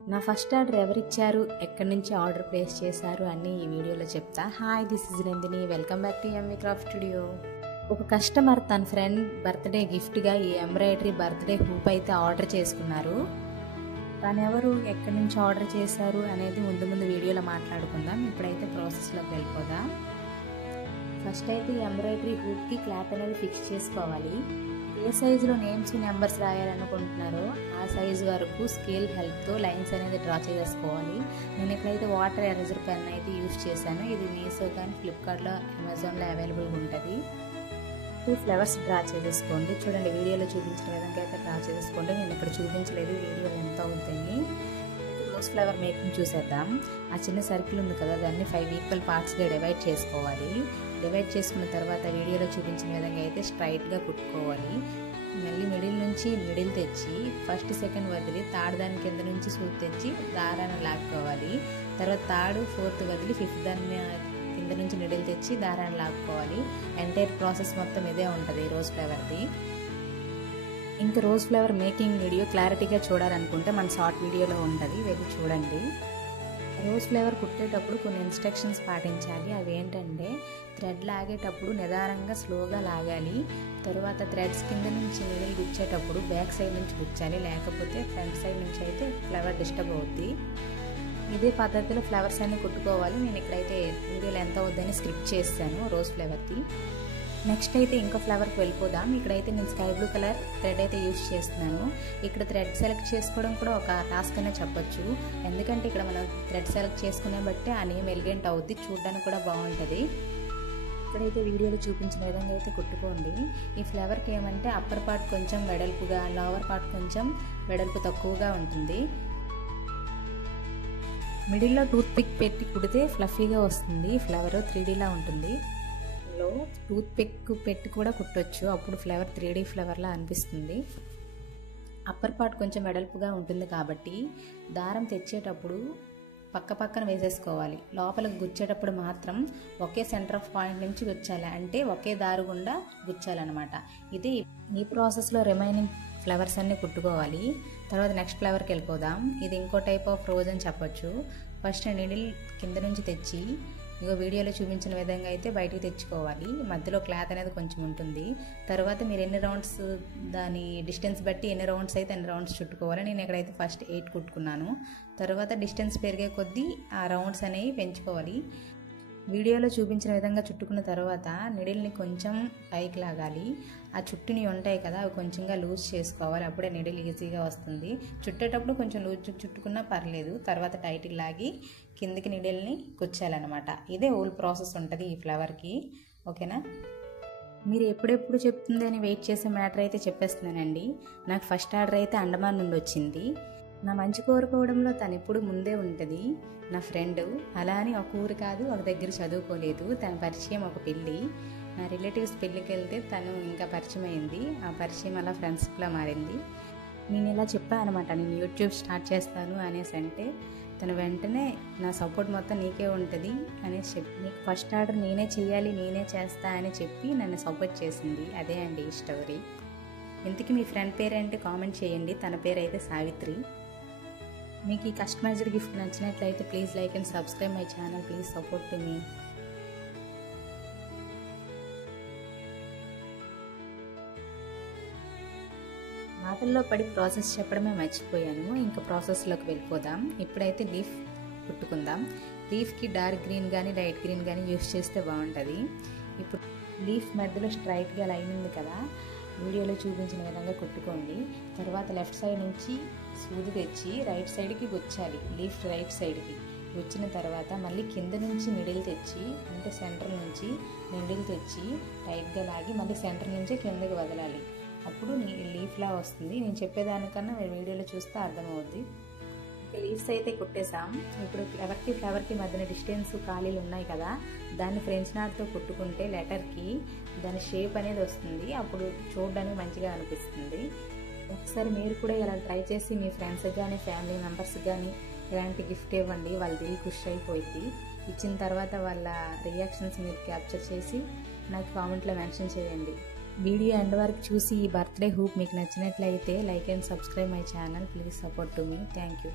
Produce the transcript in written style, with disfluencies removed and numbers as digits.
నా first order ఎవరిచ్చారు, ఎక్కడి నుంచి ఆర్డర్ ప్లేస్ చేశారు అన్నీ ఈ వీడియోలో చెప్తా. Hi, this is Nandini. Welcome back to yummy craft studio. ఒక కస్టమర్ తన ఫ్రెండ్ బర్త్డే గిఫ్ట్గా ఈ ఎంబ్రాయిడరీ బర్త్డే హూప్ అయితే ఆర్డర్ చేసుకున్నారు. తను ఎవరు, ఎక్కడి నుంచి ఆర్డర్ చేశారు అనేది ముందు వీడియోలో మాట్లాడుకుందాం. ఇప్పుడైతే ప్రాసెస్లోకి వెళ్ళిపోదాం. ఫస్ట్ అయితే ఈ ఎంబ్రాయిడరీ హూప్కి క్లాత్ అనేది ఫిక్స్ చేసుకోవాలి. ఏ సైజులో నేమ్స్ నెంబర్స్ రాయాలనుకుంటున్నారో ఆ సైజు వరకు స్కేల్ హెల్ప్తో లైన్స్ అనేది డ్రా చేసుకోవాలి. నేను ఇక్కడైతే వాటర్ ఎరేజర్ పెన్ అయితే యూజ్ చేశాను. ఇది మీషో కానీ ఫ్లిప్కార్ట్లో అమెజాన్లో అవైలబుల్గా ఉంటుంది. 2 ఫ్లవర్స్ డ్రా చేసేసుకోండి. చూడండి, వీడియోలో చూపించిన విధంగా అయితే డ్రా చేసుకోండి. నేను ఇక్కడ చూపించలేదు వీడియో ఎంత అవుతుంది. రోజ్ ఫ్లవర్ మేకింగ్ చూసేద్దాం. ఆ చిన్న సర్కిల్ ఉంది కదా, దాన్ని 5 ఈక్వల్ పార్ట్స్గా డివైడ్ చేసుకోవాలి. డివైడ్ చేసుకున్న తర్వాత వీడియోలో చూపించిన విధంగా అయితే స్ట్రైట్గా కుట్టుకోవాలి. మళ్ళీ మిడిల్ నుంచి మిడిల్ తెచ్చి ఫస్ట్ సెకండ్ వదిలి థర్డ్ దాని కింద నుంచి సూట్ తెచ్చి దారాన్ని లాక్కోవాలి. తర్వాత థర్డ్ ఫోర్త్ వదిలి ఫిఫ్త్ దాన్ని కింద నుంచి మిడిల్ తెచ్చి దారాన్ని లాక్కోవాలి. ఎంటైర్ ప్రాసెస్ మొత్తం ఇదే ఉంటుంది రోజ్ ఫ్లవర్ది. ఇంకా రోజ్ ఫ్లవర్ మేకింగ్ వీడియో క్లారిటీగా చూడాలనుకుంటే మన షార్ట్ వీడియోలో ఉంటుంది, వెళ్ళి చూడండి. రోజ్ ఫ్లవర్ కుట్టేటప్పుడు కొన్ని ఇన్స్ట్రక్షన్స్ పాటించాలి. అవి ఏంటంటే, థ్రెడ్ లాగేటప్పుడు నిదానంగా స్లోగా లాగాలి. తర్వాత థ్రెడ్స్ కింద నుంచి మిడిల్ గుచ్చేటప్పుడు బ్యాక్ సైడ్ నుంచి గుచ్చాలి, లేకపోతే ఫ్రంట్ సైడ్ నుంచి అయితే ఫ్లవర్ డిస్టర్బ్ అవుద్ది. ఇదే పద్ధతిలో ఫ్లవర్స్ అన్నీ కుట్టుకోవాలి. నేను ఇక్కడైతే వీడియోలో ఎంత అవుద్దని స్క్రిప్ట్ చేస్తాను రోజ్ ఫ్లవర్కి. నెక్స్ట్ అయితే ఇంకో ఫ్లవర్కి వెళ్ళిపోదాం. ఇక్కడైతే నేను స్కై బ్లూ కలర్ థ్రెడ్ అయితే యూజ్ చేస్తున్నాను. ఇక్కడ థ్రెడ్ సెలెక్ట్ చేసుకోవడం కూడా ఒక టాస్క్ అనే చెప్పొచ్చు. ఎందుకంటే ఇక్కడ మనం థ్రెడ్ సెలెక్ట్ చేసుకునే బట్టి ఆ నేమ్ ఎలిగెంట్ అవుద్ది, చూడడానికి కూడా బాగుంటుంది. ఇక్కడైతే వీడియోలో చూపించిన విధంగా అయితే కుట్టుకోండి. ఈ ఫ్లవర్కి ఏమంటే అప్పర్ పార్ట్ కొంచెం వెడల్పుగా, లోవర్ పార్ట్ కొంచెం వెడల్పు తక్కువగా ఉంటుంది. మిడిల్లో టూత్ పిక్ పెట్టి కుడితే ఫ్లఫీగా వస్తుంది. ఫ్లవర్ 3Dలా ఉంటుంది. టూత్ పిక్ పెట్టి కూడా కుట్టొచ్చు, అప్పుడు ఫ్లవర్ 3D ఫ్లవర్లా అనిపిస్తుంది. అప్పర్ పార్ట్ కొంచెం వెడల్పుగా ఉంటుంది కాబట్టి దారం తెచ్చేటప్పుడు పక్కన వేసేసుకోవాలి. లోపలికి గుచ్చేటప్పుడు మాత్రం ఒకే సెంటర్ ఆఫ్ పాయింట్ నుంచి గుచ్చాలి, అంటే ఒకే దారు గుండా గుచ్చాలన్నమాట. ఇది ఈ ప్రాసెస్లో రిమైనింగ్ ఫ్లవర్స్ అన్నీ కుట్టుకోవాలి. తర్వాత నెక్స్ట్ ఫ్లవర్కి వెళ్ళిపోదాం. ఇది ఇంకో టైప్ ఆఫ్ రోజ్ అని చెప్పొచ్చు. ఫస్ట్ నీడిల్ కింద నుంచి తెచ్చి ఇగో వీడియోలో చూపించిన విధంగా అయితే బయటికి తెచ్చుకోవాలి. మధ్యలో క్లాత్ అనేది కొంచెం ఉంటుంది. తర్వాత మీరు ఎన్ని రౌండ్స్, దాని డిస్టెన్స్ బట్టి ఎన్ని రౌండ్స్ అయితే అన్ని రౌండ్స్ చుట్టుకోవాలి. నేను ఇక్కడైతే ఫస్ట్ 8 కుట్టుకున్నాను. తర్వాత డిస్టెన్స్ పెరిగే కొద్దీ ఆ రౌండ్స్ అనేవి పెంచుకోవాలి. వీడియోలో చూపించిన విధంగా చుట్టుకున్న తర్వాత నిడిల్ని కొంచెం పైకి లాగాలి. ఆ చుట్టుని ఉంటాయి కదా, అవి కొంచెంగా లూజ్ చేసుకోవాలి, అప్పుడే నిడిల్ ఈజీగా వస్తుంది. చుట్టేటప్పుడు కొంచెం లూజ్ చుట్టుకున్నా పర్లేదు. తర్వాత టైట్గా లాగి కిందికి నిడిల్ని కుచ్చాలన్నమాట. ఇదే హోల్ ప్రాసెస్ ఉంటుంది ఈ ఫ్లవర్కి. ఓకేనా? మీరు ఎప్పుడెప్పుడు చెప్తుందని వెయిట్ చేసే మ్యాటర్ అయితే చెప్పేస్తున్నానండి. నాకు ఫస్ట్ ఆర్డర్ అయితే అండమాన్ నుండి వచ్చింది. నా మంచి కోరుకోవడంలో తను ఎప్పుడు ముందే ఉంటుంది. నా ఫ్రెండ్ అలా అని ఒక ఊరు కాదు, ఒక దగ్గర చదువుకోలేదు. తన పరిచయం ఒక పెళ్ళి, నా రిలేటివ్స్ పెళ్ళికి వెళ్తే తను ఇంకా పరిచయం అయింది. ఆ పరిచయం అలా ఫ్రెండ్షిప్లా మారింది. నేను ఇలా చెప్పాను అనమాట, నేను యూట్యూబ్ స్టార్ట్ చేస్తాను అనేసి. అంటే తను వెంటనే నా సపోర్ట్ మొత్తం నీకే ఉంటుంది అనేసి చెప్పి, నీకు ఫస్ట్ ఆర్డర్ నేనే చేయాలి, నేనే చేస్తా అని చెప్పి నన్ను సపోర్ట్ చేసింది. అదే అండి ఈ స్టోరీ. ఇంతకీ మీ ఫ్రెండ్ పేరేంటి కామెంట్ చేయండి. తన పేరు అయితే సావిత్రి. మీకు ఈ కస్టమైజ్డ్ గిఫ్ట్ నచ్చినట్లయితే please like and subscribe my channel. Please support to me. మాటల్లో పడి ప్రాసెస్ చెప్పడమే మర్చిపోయాను. ఇంకా ప్రాసెస్లోకి వెళ్ళిపోదాం. ఇప్పుడైతే లీఫ్ కుట్టుకుందాం. లీఫ్కి డార్క్ గ్రీన్ కానీ లైట్ గ్రీన్ కానీ యూస్ చేస్తే బాగుంటుంది. ఇప్పుడు లీఫ్ మధ్యలో స్ట్రైట్గా లైన్ ఉంది కదా, వీడియోలో చూపించిన విధంగా కుట్టుకోండి. తర్వాత లెఫ్ట్ సైడ్ నుంచి సూది తెచ్చి రైట్ సైడ్కి గుచ్చాలి. లీఫ్ రైట్ సైడ్కి గుచ్చిన తర్వాత మళ్ళీ కింద నుంచి మిడిల్ తెచ్చి, అంటే సెంటర్ నుంచి మిడిల్ తెచ్చి టైట్గా లాగి మళ్ళీ సెంటర్ నుంచి కిందకి వదలాలి. అప్పుడు లీఫ్లా వస్తుంది. నేను చెప్పేదానికన్నా మీరు వీడియోలో చూస్తే అర్థమవుద్ది. లీవ్స్ అయితే కుట్టేసాం. ఇప్పుడు ఫ్లవర్కి మధ్యన డిస్టెన్స్ ఖాళీలు ఉన్నాయి కదా, దాన్ని ఫ్రెంచ్ నాట్తో కుట్టుకుంటే లెటర్కి దాని షేప్ అనేది వస్తుంది. అప్పుడు చూడడానికి మంచిగా అనిపిస్తుంది. ఒకసారి మీరు కూడా ఇలా ట్రై చేసి మీ ఫ్రెండ్స్కి కానీ ఫ్యామిలీ మెంబర్స్కి కానీ ఇలాంటి గిఫ్ట్ ఇవ్వండి. వాళ్ళ దిల్ ఖుషి అయిపోయింది. ఇచ్చిన తర్వాత వాళ్ళ రియాక్షన్స్ మీరు క్యాప్చర్ చేసి నాకు కామెంట్లో మెన్షన్ చేయండి. వీడియో ఎండ్ వరకు చూసి ఈ బర్త్డే హూప్ మీకు నచ్చినట్లయితే like and subscribe my channel. Please support to me. Thank you.